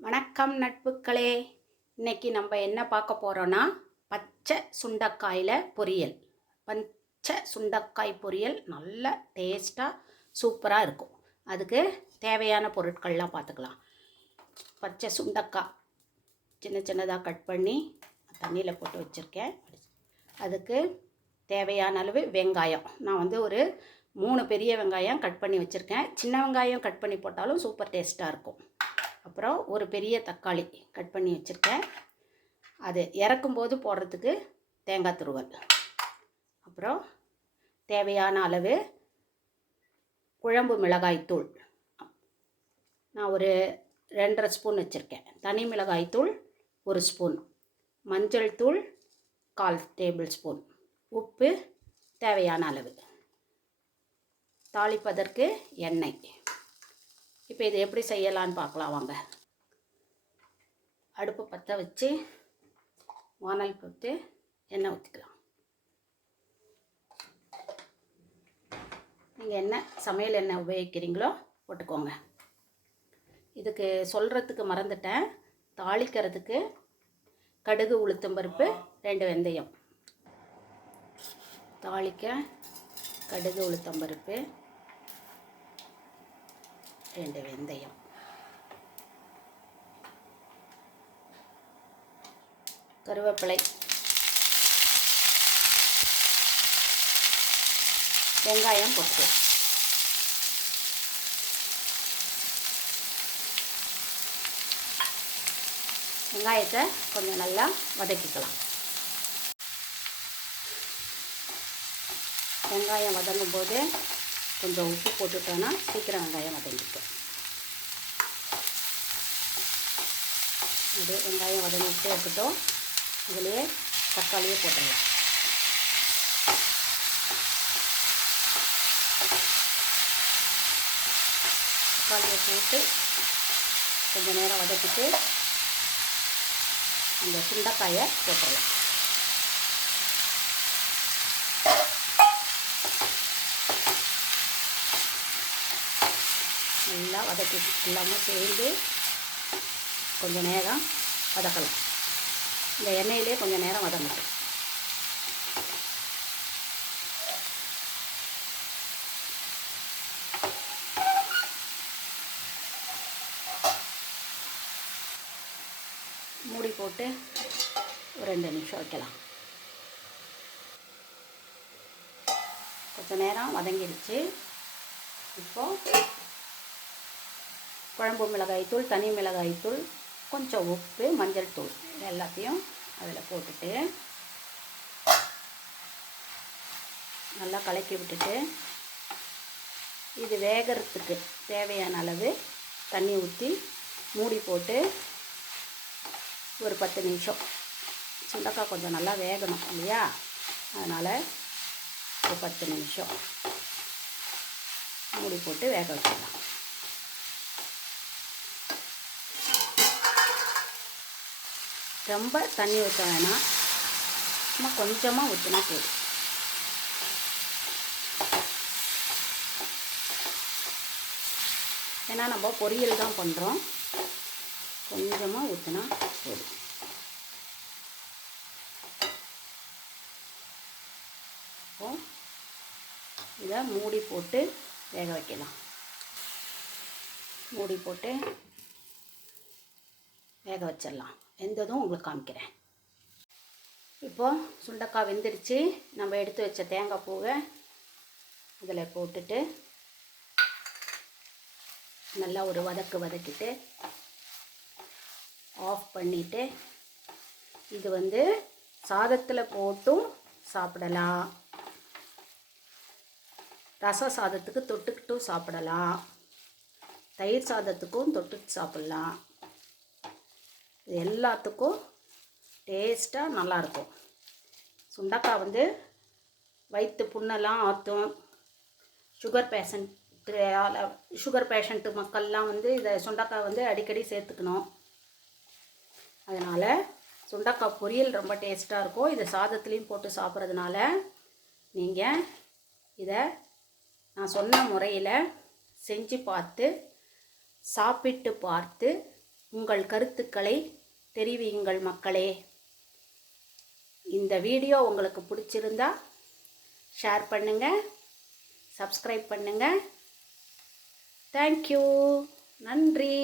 வணக்கம் நட்புக்களே. இன்னைக்கு நம்ம என்ன பார்க்க போகிறோன்னா பச்சை சுண்டைக்காயில் பொரியல். பச்சை சுண்டைக்காய் பொரியல் நல்ல டேஸ்ட்டாக சூப்பராக இருக்கும். அதுக்கு தேவையான பொருட்கள்லாம் பார்த்துக்கலாம். பச்சை சுண்டைக்காய் சின்ன சின்னதாக கட் பண்ணி தண்ணியில் போட்டு வச்சுருக்கேன். அதுக்கு தேவையான அளவு வெங்காயம் நான் ஒரு 3 பெரிய வெங்காயம் கட் பண்ணி வச்சுருக்கேன். சின்ன வெங்காயம் கட் பண்ணி போட்டாலும் சூப்பர் டேஸ்ட்டாக இருக்கும். அப்புறம் ஒரு பெரிய தக்காளி கட் பண்ணி வச்சுருக்கேன். அது இறக்கும்போது போடுறதுக்கு தேங்காய் துருவல். அப்புறம் தேவையான அளவு குழம்பு மிளகாய்த்தூள் நான் ஒரு 2.5 ஸ்பூன் வச்சுருக்கேன். தனி மிளகாய்த்தூள் 1 ஸ்பூன், மஞ்சள் தூள் 1/4 டேபிள் ஸ்பூன், உப்பு தேவையான அளவு, தாளிப்பதற்கு எண்ணெய். இப்போ இது எப்படி செய்யலான்னு பார்க்கலாம் வாங்க. அடுப்பு பற்ற வச்சு வானல் போட்டு எண்ணெய் ஊற்றிக்கலாம். நீங்கள் என்ன சமையல் எண்ணெய் உபயோகிக்கிறீங்களோ போட்டுக்கோங்க. இதுக்கு சொல்கிறதுக்கு மறந்துட்டேன். தாளிக்கிறதுக்கு கடுகு உளுத்தம்பருப்பு 2 வெந்தயம். தாளிக்க கடுகு உளுத்தம்பருப்பு 2 வெந்தயம், கருவேப்பிலை, வெங்காயம் போட்டு வெங்காயத்தை கொஞ்சம் நல்லா வதக்கிக்கலாம். வெங்காயம் வதங்கும் போது கொஞ்சம் உப்பு போட்டுட்டோன்னா சீக்கிரம் வெங்காயம் வதங்கிக்கும். இது வெங்காயம் வதங்கிட்டே இருக்கட்டும். இதுலேயே தக்காளியே போட்டுடலாம். தக்காளியை போட்டு கொஞ்சம் நேரம் வதக்கிட்டு அந்த சுண்டைக்காயை போட்டுடலாம். நல்லா வதக்கி எல்லாமே சேர்ந்து கொஞ்சம் நேரம் வதக்கலாம். இந்த எண்ணெயிலே கொஞ்சம் நேரம் வதங்கட்டும். மூடி போட்டு ஒரு 2 நிமிஷம் வைக்கலாம். கொஞ்சம் நேரம் வதங்கிடுச்சு. இப்போது குழம்பு மிளகாய்த்தூள், தனி மிளகாய்த்தூள், கொஞ்சம் உப்பு, மஞ்சள் தூள் எல்லாத்தையும் அதில் போட்டுட்டு நல்லா கலக்கி விட்டுட்டு இது வேகிறதுக்கு தேவையான அளவு தண்ணி ஊற்றி மூடி போட்டு ஒரு 10 நிமிஷம். சுண்டைக்காய் கொஞ்சம் நல்லா வேகணும் இல்லையா, அதனால் ஒரு 10 நிமிஷம் மூடி போட்டு வேக வச்சிடலாம். ரொம்ப தண்ணி ஊற்ற வேணாம், சும்மா கொஞ்சமாக ஊற்றினா போதும். ஏன்னா நம்ம பொரியல் தான் பண்ணுறோம். கொஞ்சமாக ஊற்றினா போதும். இப்போ இதை மூடி போட்டு வேக வைக்கலாம். மூடி போட்டு வேக வச்சிடலாம். வெந்ததும் உங்களுக்கு காமிக்கிறேன். இப்போது சுண்டைக்காய் வெந்துடுச்சு. நம்ம எடுத்து வச்ச தேங்காய் பூவை இதில் போட்டுட்டு நல்லா ஒரு வதக்கிட்டு ஆஃப் பண்ணிவிட்டு இது சாதத்தில் போட்டும் சாப்பிடலாம், ரச சாதத்துக்கு தொட்டுக்கிட்டும் சாப்பிடலாம், தயிர் சாதத்துக்கும் தொட்டுட்டு சாப்பிட்லாம். இது எல்லாத்துக்கும் டேஸ்ட்டாக நல்லாயிருக்கும். சுண்டைக்காய் வயிற்று புண்ணெல்லாம் ஆற்றும். சுகர் பேஷண்ட்டு மக்கள்லாம் இதை சுண்டைக்காய் அடிக்கடி சேர்த்துக்கணும். அதனால் சுண்டைக்காய் பொரியல் ரொம்ப டேஸ்ட்டாக இருக்கும். இதை சாதத்துலேயும் போட்டு சாப்பிட்றதுனால நீங்கள் இதை நான் சொன்ன முறையில் செஞ்சு பார்த்து சாப்பிட்டு பார்த்து உங்கள் கருத்துக்களை தெரிவியுங்கள் மக்களே. இந்த வீடியோ உங்களுக்கு பிடிச்சிருந்தா ஷேர் பண்ணுங்கள், சப்ஸ்கிரைப் பண்ணுங்கள். தேங்க்யூ. நன்றி.